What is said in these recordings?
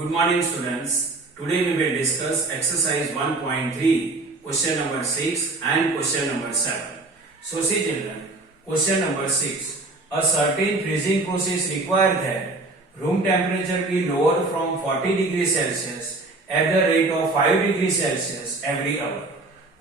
Good morning students. Today we will discuss exercise 1.3 question number 6 and question number 7. So see children, question number 6. A certain freezing process requires that room temperature be lowered from 40 degrees Celsius at the rate of 5 degrees Celsius every hour.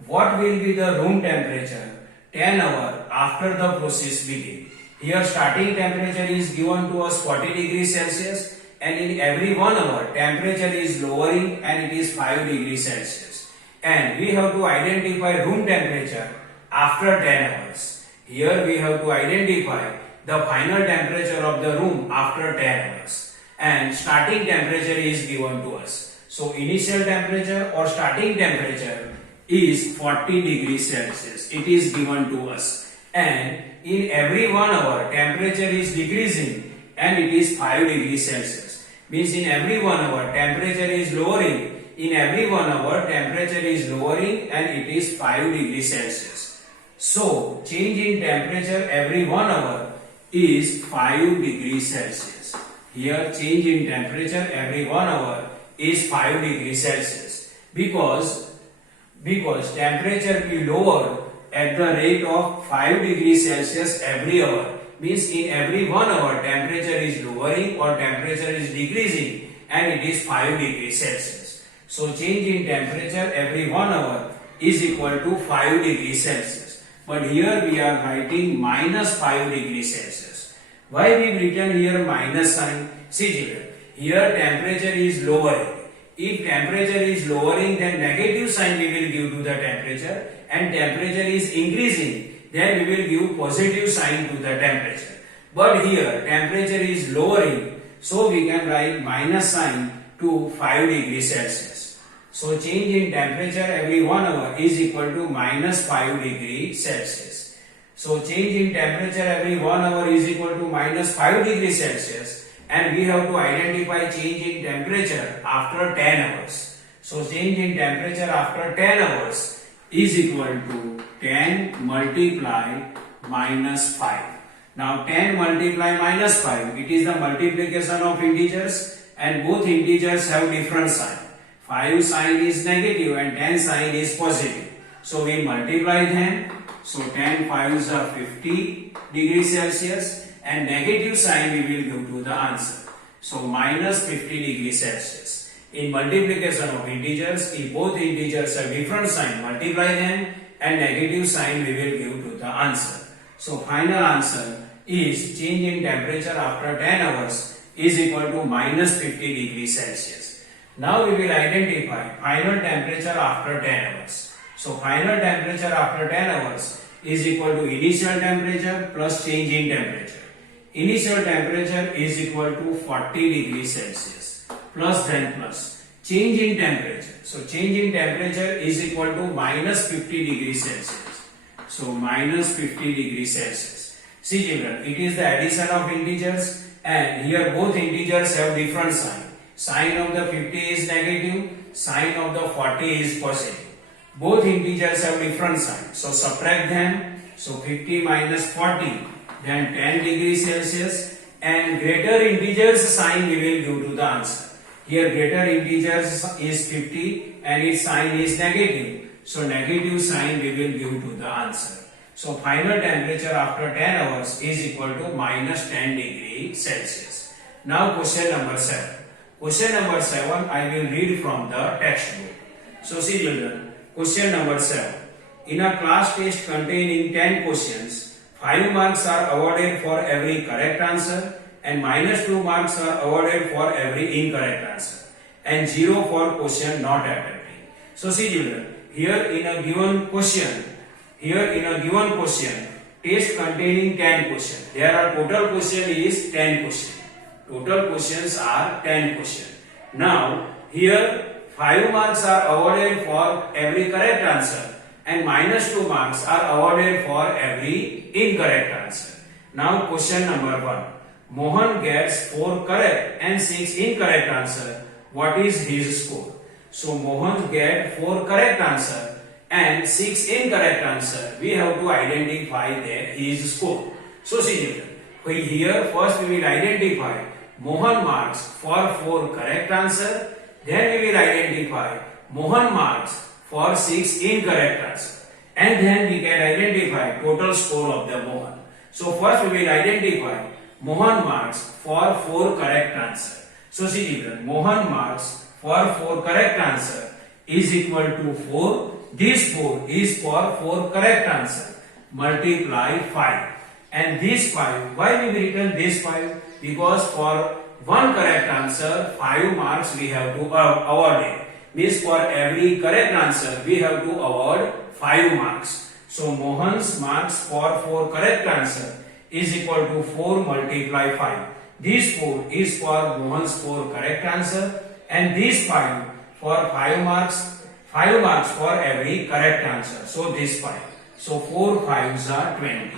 What will be the room temperature 10 hours after the process begins? Here starting temperature is given to us 40 degrees Celsius. And in every 1 hour temperature is lowering and it is 5 degrees Celsius. And we have to identify room temperature after 10 hours. Here we have to identify the final temperature of the room after 10 hours. And starting temperature is given to us. So initial temperature or starting temperature is 40 degrees Celsius. It is given to us. And in every 1 hour temperature is decreasing and it is 5 degrees Celsius. Means in every 1 hour temperature is lowering. In every 1 hour temperature is lowering and it is 5 degrees Celsius. So change in temperature every 1 hour is 5 degrees Celsius. Here change in temperature every 1 hour is 5 degrees Celsius. Because temperature will lower at the rate of 5 degrees Celsius every hour. Means in every 1 hour temperature is lowering or temperature is decreasing and it is 5 degrees Celsius. So change in temperature every 1 hour is equal to 5 degrees Celsius. But here we are writing minus 5 degrees Celsius. Why we written here minus sign? See children, here temperature is lowering. If temperature is lowering, then negative sign we will give to the temperature, and temperature is increasing, then we will give positive sign to the temperature. But here temperature is lowering, so we can write minus sign to 5 degrees Celsius. So change in temperature every 1 hour is equal to minus 5 degrees Celsius. So change in temperature every 1 hour is equal to minus 5 degrees Celsius, and we have to identify change in temperature after 10 hours. So change in temperature after 10 hours is equal to 10 multiply minus 5. Now 10 multiply minus 5, it is the multiplication of integers and both integers have different sign. 5 sign is negative and 10 sign is positive. So we multiply them. So 10 5s are 50 degrees Celsius and negative sign we will give to the answer. So minus 50 degrees Celsius. In multiplication of integers, if both integers have different sign, multiply them and negative sign we will give to the answer. So final answer is change in temperature after 10 hours is equal to minus 50 degrees Celsius. Now we will identify final temperature after 10 hours. So final temperature after 10 hours is equal to initial temperature plus change in temperature. Initial temperature is equal to 40 degrees Celsius plus then plus change in temperature. So change in temperature is equal to minus 50 degrees Celsius. So minus 50 degrees Celsius. See children, it is the addition of integers and here both integers have different sign. Sign of the 50 is negative, sign of the 40 is positive. Both integers have different sign. So subtract them. So 50 minus 40, then 10 degrees Celsius, and greater integers sign we will give to the answer. Here greater integers is 50 and its sign is negative. So negative sign we will give to the answer. So final temperature after 10 hours is equal to minus 10 degrees Celsius. Now question number 7. Question number 7 I will read from the textbook. So see children, question number 7. In a class test containing 10 questions, 5 marks are awarded for every correct answer and minus 2 marks are awarded for every incorrect answer and 0 for question not attempting. So see children, here in a given question, test containing 10 questions, there are total question is 10 questions. Total questions are 10 questions. Now here 5 marks are awarded for every correct answer and minus 2 marks are awarded for every incorrect answer. Now question number 1. Mohan gets 4 correct and 6 incorrect answer. What is his score? So Mohan gets 4 correct answer and 6 incorrect answer. We have to identify his score. So see children, here first we will identify Mohan marks for 4 correct answer. Then we will identify Mohan marks for 6 incorrect answer. And then we can identify total score of the Mohan. So first we will identify Mohan marks for 4 correct answer. So see children, Mohan marks for 4 correct answer is equal to 4. This 4 is for 4 correct answer. Multiply 5. And this 5, why we will written this 5? Because for one correct answer, 5 marks we have to award it. Means for every correct answer, we have to award 5 marks. So Mohan's marks for 4 correct answer is equal to 4 multiply 5. This 4 is for Mohan's 4 correct answer, and this 5 for 5 marks for every correct answer. So this 5. So 4 5s are 20.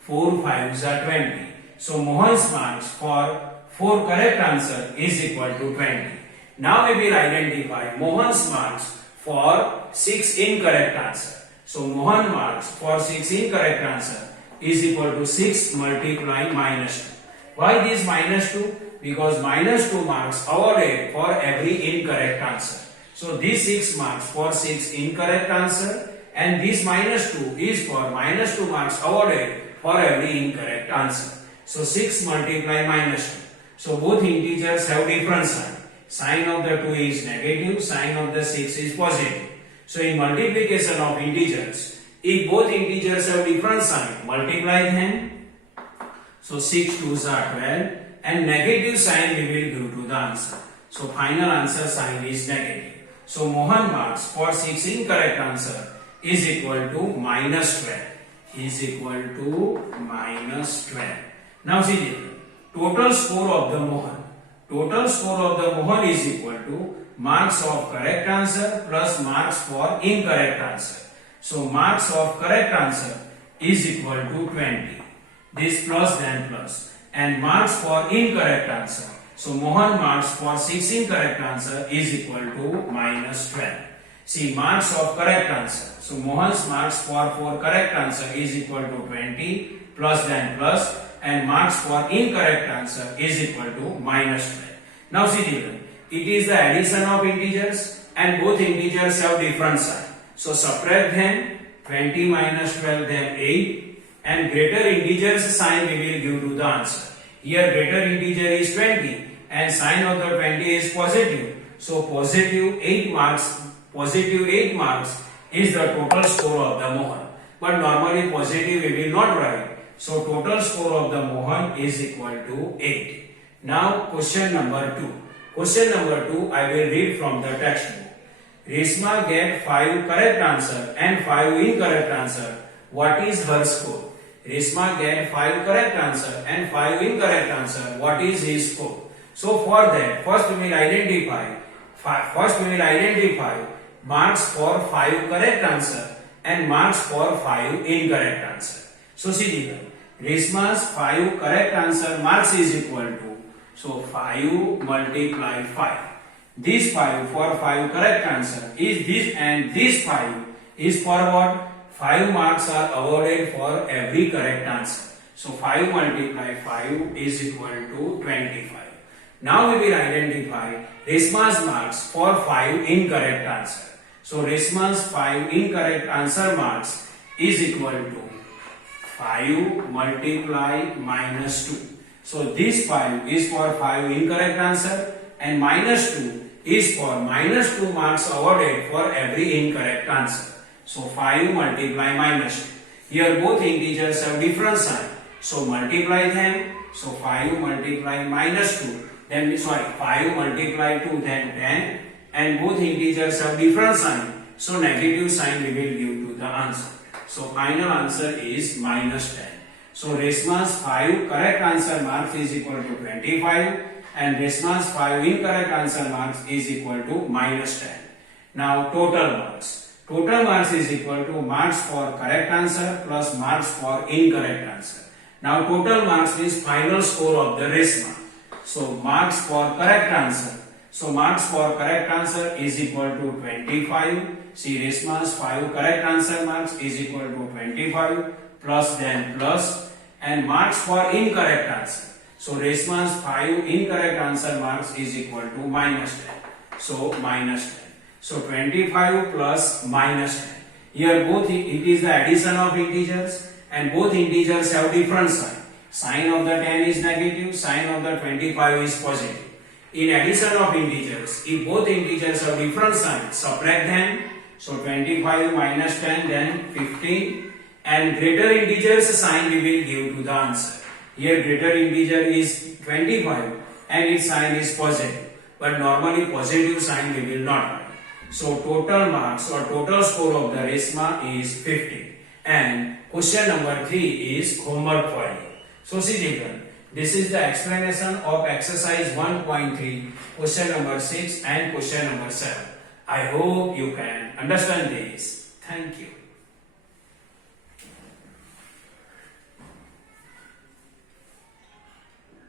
4 5s are 20. So Mohan's marks for 4 correct answer is equal to 20. Now we will identify Mohan's marks for 6 incorrect answer. So Mohan marks for 6 incorrect answer is equal to 6 multiply minus 2. Why this minus 2? Because minus 2 marks awarded for every incorrect answer. So this 6 marks for 6 incorrect answer, and this minus 2 is for minus 2 marks awarded for every incorrect answer. So 6 multiply minus 2. So both integers have different sign. Sign of the 2 is negative, sign of the 6 is positive. So in multiplication of integers, if both integers have different sign, multiply them. So 6 2s are 12, and negative sign we will give to the answer. So final answer sign is negative. So Mohan marks for 6 incorrect answer is equal to minus 12. Is equal to minus 12. Now see the total score of the Mohan. Total score of the Mohan is equal to marks of correct answer plus marks for incorrect answer. So marks of correct answer is equal to 20. This plus then plus. And marks for incorrect answer. So Mohan marks for 6 incorrect answer is equal to minus 12. See marks of correct answer. So Mohan's marks for 4 correct answer is equal to 20 plus then plus, and marks for incorrect answer is equal to minus 12. Now see children, it is the addition of integers and both integers have different sign. So subtract them, 20 minus 12 then 8, and greater integers sign we will give to the answer. Here greater integer is 20 and sign of the 20 is positive. So positive 8 marks is the total score of the Mohan. But normally positive we will not write. So total score of the Mohan is equal to 8. Now question number 2. Question number 2 I will read from the textbook. Reshma get 5 correct answer and 5 incorrect answer. What is her score? Reshma get 5 correct answer and 5 incorrect answer. What is his score? So for that, first we will identify marks for 5 correct answer and marks for 5 incorrect answer. So see here, Reshma's 5 correct answer marks is equal to, so 5 multiply 5. This 5 for 5 correct answer is this, and this 5 is for what? 5 marks are awarded for every correct answer. So 5 multiply 5 is equal to 25. Now we will identify Reshma's marks for 5 incorrect answer. So Reshma's 5 incorrect answer marks is equal to 5 multiply minus 2. So this 5 is for 5 incorrect answer, and minus 2 is for minus 2 marks awarded for every incorrect answer. So 5 multiply minus 2. Here both integers have different sign. So multiply them. So 5 multiply minus 2. Then 5 multiply 2 then 10. And both integers have different sign. So negative sign we will give to the answer. So final answer is minus 10. So Reshma's 5 correct answer marks is equal to 25, and Reshma's 5 incorrect answer marks is equal to minus 10. Now total marks. Total marks is equal to marks for correct answer plus marks for incorrect answer. Now total marks means final score of the Reshma. So marks for correct answer. So marks for correct answer is equal to 25. See, Reshma's 5 correct answer marks is equal to 25 plus then plus, and marks for incorrect answer. So Resma's 5 incorrect answer marks is equal to minus 10. So minus 10. So 25 plus minus 10. Here both it is the addition of integers and both integers have different sign. Sign of the 10 is negative, sign of the 25 is positive. In addition of integers, if both integers have different signs, subtract them. So 25 minus 10, then 15. And greater integers sign we will give to the answer. Here greater integer is 25 and its sign is positive. But normally positive sign we will not write. So total marks or total score of the Resma is 50. And question number 3 is homework for you. So see children, this is the explanation of exercise 1.3, question number 6 and question number 7. I hope you can understand this. Thank you.